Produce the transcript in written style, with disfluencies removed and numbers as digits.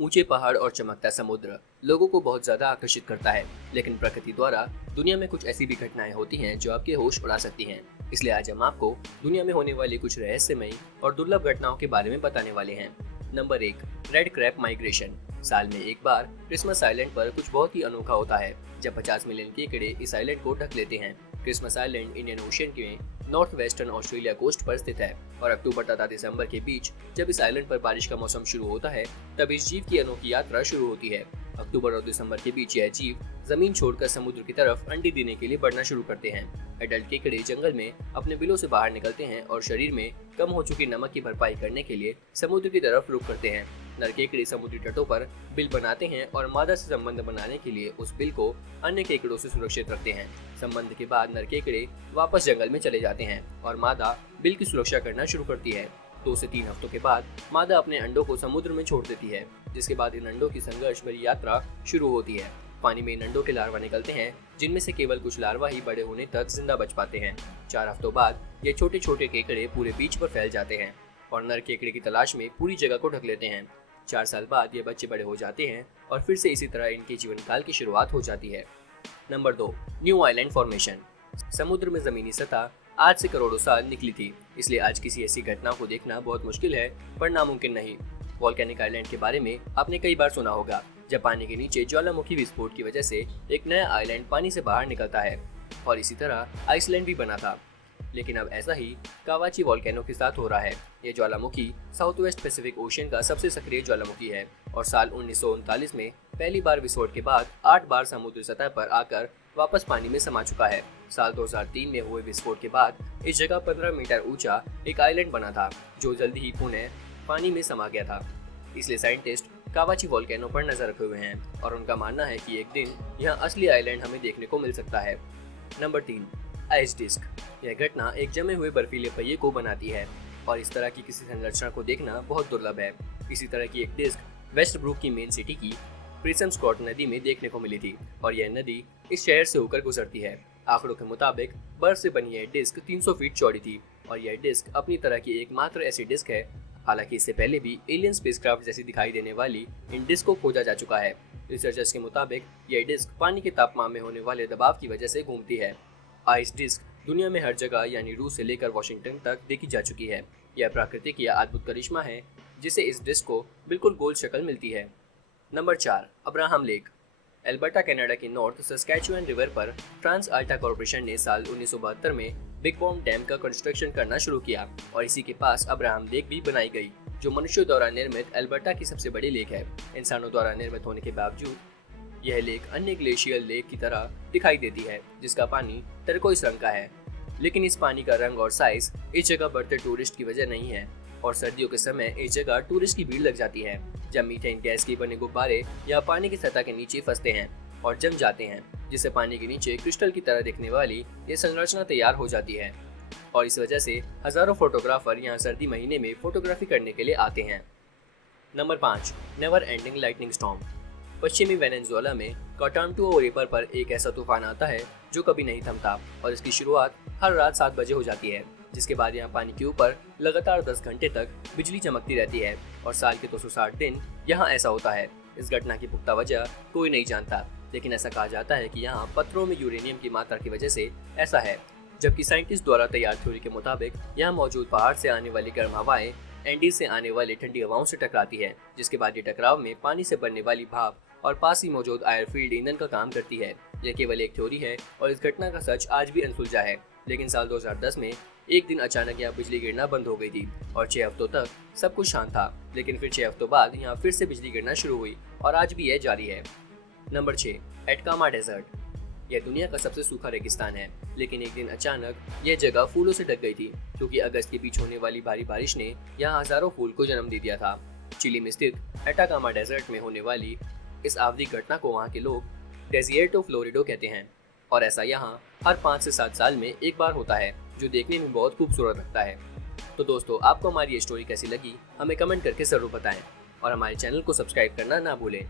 ऊंचे पहाड़ और चमकता समुद्र लोगों को बहुत ज्यादा आकर्षित करता है, लेकिन प्रकृति द्वारा दुनिया में कुछ ऐसी भी घटनाएं होती हैं जो आपके होश उड़ा सकती हैं। इसलिए आज हम आपको दुनिया में होने वाली कुछ रहस्यमयी और दुर्लभ घटनाओं के बारे में बताने वाले हैं। Number 1, red crab migration. साल में एक बार क्रिसमस आइलैंड पर कुछ बहुत ही अनोखा होता है, जब 50 मिलियन केकड़े इस आइलैंड को ढक लेते हैं। क्रिसमस आइलैंड इंडियन ओशियन के नॉर्थ वेस्टर्न ऑस्ट्रेलिया कोस्ट पर स्थित है और अक्टूबर तथा दिसंबर के बीच जब इस आइलैंड पर बारिश का मौसम शुरू होता है, तब इस जीव की अनोखी यात्रा शुरू होती है। अक्टूबर और दिसंबर के बीच यह जीव जमीन छोड़कर समुद्र की तरफ अंडे देने के लिए बढ़ना शुरू करते हैं। एडल्ट केकड़े जंगल में अपने बिलों से बाहर निकलते हैं और शरीर में कम हो चुकी नमक की भरपाई करने के लिए समुद्र की तरफ रुख करते हैं। नर केकड़े समुद्री तटों पर बिल बनाते हैं और मादा से संबंध बनाने के लिए उस बिल को अन्य केकड़ों से सुरक्षित रखते हैं। संबंध के बाद नर केकड़े वापस जंगल में चले जाते हैं और मादा बिल की सुरक्षा करना शुरू करती है। 2 से 3 हफ्तों के बाद मादा अपने अंडों को समुद्र में छोड़ देती है, जिसके बाद इन अंडों की संघर्ष भरी यात्रा शुरू होती है। पानी में इन अंडों के लार्वा निकलते हैं, जिनमें से केवल कुछ लार्वा ही बड़े होने तक जिंदा बच पाते हैं। 4 हफ्तों बाद ये छोटे छोटे केकड़े पूरे बीच पर फैल जाते हैं और नर केकड़े की तलाश में पूरी जगह को ढक लेते हैं। 4 साल बाद ये बच्चे बड़े हो जाते हैं और फिर से इसी तरह इनके जीवन काल की शुरुआत हो जाती है। Number 2, new island formation. समुद्र में जमीनी सतह आज से करोड़ों साल निकली थी, इसलिए आज किसी ऐसी घटना को देखना बहुत मुश्किल है, पर नामुमकिन नहीं। वॉल्केनिक आइलैंड के बारे में आपने कई बार सुना होगा, जब पानी के नीचे ज्वालामुखी विस्फोट की वजह से एक नया आइलैंड पानी से बाहर निकलता है, और इसी तरह आइसलैंड भी बना था। लेकिन अब ऐसा ही कावाची वॉल्केनो के साथ हो रहा है। ये ज्वालामुखी साउथ वेस्ट पैसिफिक ओशियन का सबसे सक्रिय ज्वालामुखी है और साल 1939 में पहली बार विस्फोट के बाद 8 बार समुद्र सतह पर आकर वापस पानी में समा चुका है। साल 2003 में हुए विस्फोट के बाद इस जगह 15 मीटर ऊंचा एक आइलैंड बना था, जो जल्दी ही पुनः पानी में समा गया था। इसलिए साइंटिस्ट कावाची वॉल्केनो पर नजर रखे हुए हैं और उनका मानना है कि एक दिन यहाँ असली आइलैंड हमें देखने को मिल सकता है। Number 3, ice disk. यह घटना एक जमे हुए बर्फीले पहिए को बनाती है और इस तरह की किसी संरचना को देखना बहुत दुर्लभ है। इसी तरह की एक डिस्क वेस्ट ब्रुक की मेन सिटी की प्रिसम स्कॉट नदी में देखने को मिली थी और यह नदी इस शहर से होकर गुजरती है। आंकड़ों के मुताबिक बर्फ से बनी यह डिस्क 300 फीट चौड़ी थी और यह डिस्क अपनी तरह की एकमात्र ऐसी डिस्क है। हालांकि इससे पहले भी एलियन स्पेसक्राफ्ट जैसी दिखाई देने वाली इन डिस्क को खोजा जा चुका है। रिसर्चर्स के मुताबिक यह डिस्क पानी के तापमान में होने वाले दबाव की वजह से घूमती है। आइस डिस्क दुनिया में हर जगह यानी रूस से लेकर वॉशिंगटन तक देखी जा चुकी है। यह प्राकृतिक या अद्भुत करिश्मा है जिसे इस डिस्क को बिल्कुल गोल शक्ल मिलती है। Number 4, Abraham lake. Alberta Canada के नॉर्थ सस्कैचुअन रिवर पर ट्रांस अल्टा कॉर्पोरेशन ने साल 1972 में बिग बॉम डैम का कंस्ट्रक्शन करना शुरू किया और इसी के पास अब्राहम लेक भी बनाई गई, जो मनुष्यों द्वारा निर्मित एल्बर्टा की सबसे बड़ी लेक है। इंसानों द्वारा निर्मित होने के बावजूद यह लेक अन्य ग्लेशियल लेक की तरह दिखाई देती है, जिसका पानी टर्कोइस रंग का है। लेकिन इस पानी का रंग और साइज इस जगह बढ़ते टूरिस्ट की वजह नहीं है और सर्दियों के समय इस जगह टूरिस्ट की भीड़ लग जाती है, जब मीथेन गैस के बने गुब्बारे या पानी की सतह के नीचे फंसते हैं और जम जाते हैं, जिससे पानी के नीचे क्रिस्टल की तरह दिखने वाली ये संरचना तैयार हो जाती है और इस वजह से हजारों फोटोग्राफर यहाँ सर्दी महीने में फोटोग्राफी करने के लिए आते हैं। Number 5, never ending lightning storm. पश्चिमी वेनेजुएला में काटांटुओ रिवर पर एक ऐसा तूफान आता है जो कभी नहीं थमता और इसकी शुरुआत हर रात 7 बजे हो जाती है, जिसके बाद यहाँ पानी के ऊपर लगातार 10 घंटे तक बिजली चमकती रहती है और साल के 260 दिन यहाँ ऐसा होता है। इस घटना की पुख्ता वजह कोई नहीं जानता, लेकिन ऐसा कहा जाता है कि यहाँ पत्थरों में यूरेनियम की मात्रा की वजह से ऐसा है, जबकि साइंटिस्ट द्वारा तैयार थ्योरी के मुताबिक यहाँ मौजूद पहाड़ से आने वाली गर्म हवाएं एंडीज से आने वाली ठंडी हवाओं से टकराती है, जिसके बाद ये टकराव में पानी से बनने वाली भाप और पास ही मौजूद एयरफील्ड ईंधन का काम करती है। यह केवल एक थ्योरी है और इस घटना का सच आज भी अनसुलझा है, लेकिन साल 2010 में एक दिन अचानक यहाँ बिजली गिरना बंद हो गई थी और 6 हफ्तों तक सब कुछ शांत था। लेकिन फिर 6 हफ्तों बाद यहाँ फिर से बिजली गिरना शुरू हुई और आज भी यह जारी है। Number 6, Atacama desert. यह दुनिया का सबसे सूखा रेगिस्तान है, लेकिन एक दिन अचानक यह जगह फूलों से ढक गई थी, क्योंकि अगस्त के बीच होने वाली भारी बारिश ने यहाँ हजारों फूल को जन्म दे दिया था। चिली में स्थित एटाकामा डेजर्ट में होने वाली इस आवधिक घटना को वहाँ के लोग डेजिएर्टो फ्लोरिडो कहते हैं और ऐसा यहाँ हर 5 से 7 साल में एक बार होता है, जो देखने में बहुत खूबसूरत लगता है। तो दोस्तों, आपको हमारी ये स्टोरी कैसी लगी हमें कमेंट करके जरूर बताएं और हमारे चैनल को सब्सक्राइब करना ना भूलें।